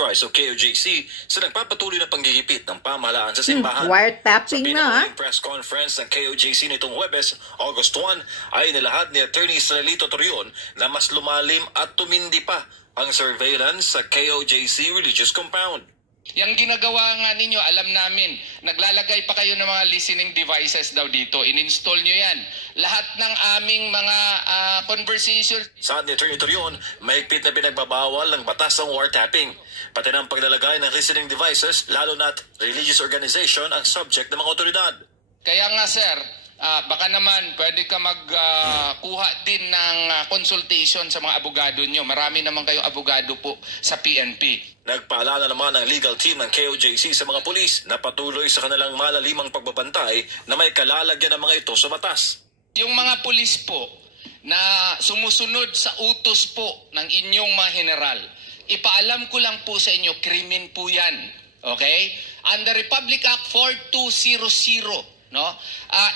Christ o KOJC sa nagpapatuloy na panggigipit ng pamahalaan sa simbahan. Wiretapping na. Sa press conference ng KOJC nitong Huwebes, August 1, ay nilahad ni Attorney Israelito Torion na mas lumalim at tumindi pa ang surveillance sa KOJC religious compound. Yang ginagawa nga ninyo, alam namin, naglalagay pa kayo ng mga listening devices daw dito. In-install nyo yan. Lahat ng aming mga conversations. Saad ni Attorney Torion, mahigpit na pinagbabawal ng batas ng wiretapping. Pati ng paglalagay ng listening devices, lalo na't religious organization ang subject ng mga otoridad. Kaya nga sir, baka naman pwede ka magkuha din ng consultation sa mga abogado nyo. Marami naman kayong abogado po sa PNP. Nagpaalala naman ang legal team ng KOJC sa mga pulis na patuloy sa kanilang malalimang pagbabantay na may kalalagyan ng mga ito sa batas. Yung mga pulis po na sumusunod sa utos po ng inyong mga general, ipaalam ko lang po sa inyo, krimen po yan. Okay? Under Republic Act 4200, no?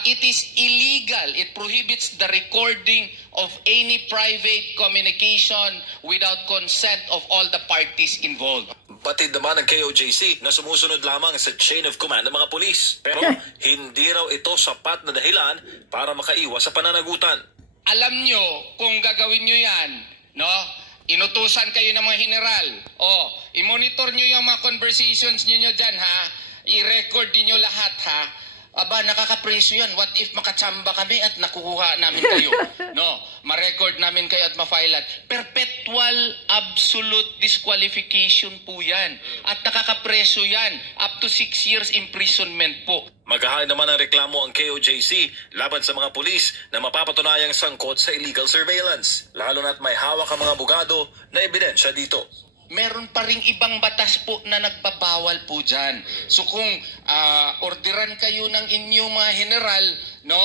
It is illegal. It prohibits the recording of any private communication without consent of all the parties involved. Batid naman ng KOJC na sumusunod lamang sa chain of command ng mga pulis. Pero hindi raw ito sapat na dahilan para makaiwas sa pananagutan. Alam nyo kung gagawin nyo yan, no? Inutusan kayo ng mga general. I-monitor nyo yung mga conversations nyo dyan, ha? I-record nyo lahat, ha? Aba, nakakapreso yan. What if makatsamba kami at nakukuha namin kayo? No, ma-record namin kayo at ma-file. Perpetual absolute disqualification po yan. At nakakapreso yan. Up to 6 years imprisonment po. Maghahain naman ng reklamo ang KOJC laban sa mga pulis na mapapatunayang sangkot sa illegal surveillance. Lalo na't may hawak ang mga abogado na ebidensya dito. Meron pa ring ibang batas po na nagbabawal po dyan. So kung orderan kayo ng inyong mga general, no,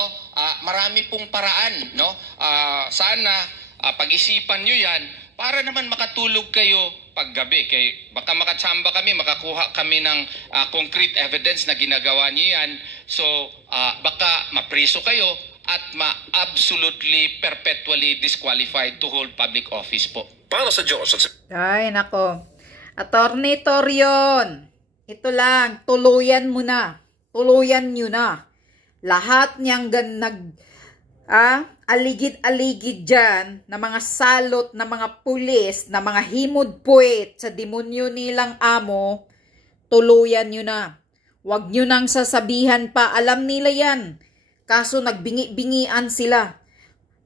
marami pong paraan, no? Sana pag-isipan nyo yan para naman makatulog kayo paggabi. Baka makatsamba kami, makakuha kami ng concrete evidence na ginagawa nyo yan. So baka mapriso kayo at absolutely perpetually disqualified to hold public office po. Para sa Diyos. Ay, nako. Attorney Torion, ito lang, tuluyan mo na. Tuluyan nyo na. Lahat niyang aligid-aligid dyan na mga salot, na mga pulis, na mga himod-puwet sa demonyo nilang amo, tuluyan nyo na. Huwag nyo nang sasabihan pa, alam nila yan. Kaso nagbingi-bingian sila.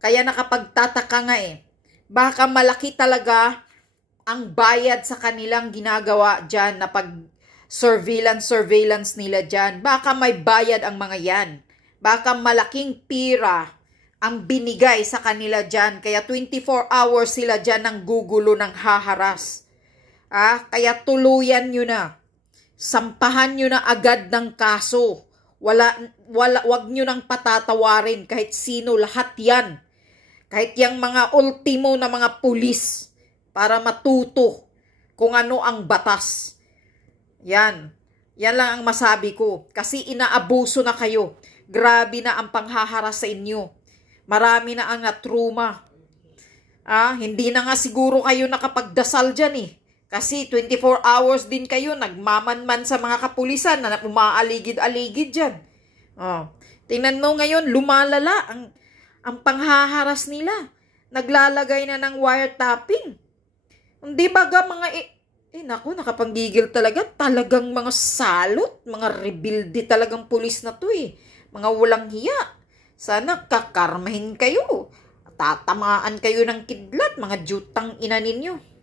Kaya nakapagtataka nga baka malaki talaga ang bayad sa kanilang ginagawa dyan na pag-surveillance nila dyan. Baka may bayad ang mga yan. Baka malaking pira ang binigay sa kanila dyan. Kaya 24 hours sila dyan ng gugulo ng haharas. Kaya tuluyan nyo na. Sampahan nyo na agad ng kaso. Wag nyo nang patatawarin kahit sino, lahat yan. Kahit yung mga ultimo na mga pulis para matuto kung ano ang batas. Yan. Yan lang ang masabi ko. Kasi inaabuso na kayo. Grabe na ang panghaharas sa inyo. Marami na ang natruma. Hindi na nga siguro kayo nakapagdasal dyan Kasi 24 hours din kayo nagmamanman sa mga kapulisan na umaaligid-aligid dyan. Tingnan mo ngayon, lumalala ang panghaharas nila. Naglalagay na ng wiretapping. Hindi baga mga naku, nakapanggigil talaga. Talagang mga salot, mga rebelde talagang pulis na to Mga walang hiya. Sana kakarmahin kayo. Tatamaan kayo ng kidlat, mga jutang ina ninyo.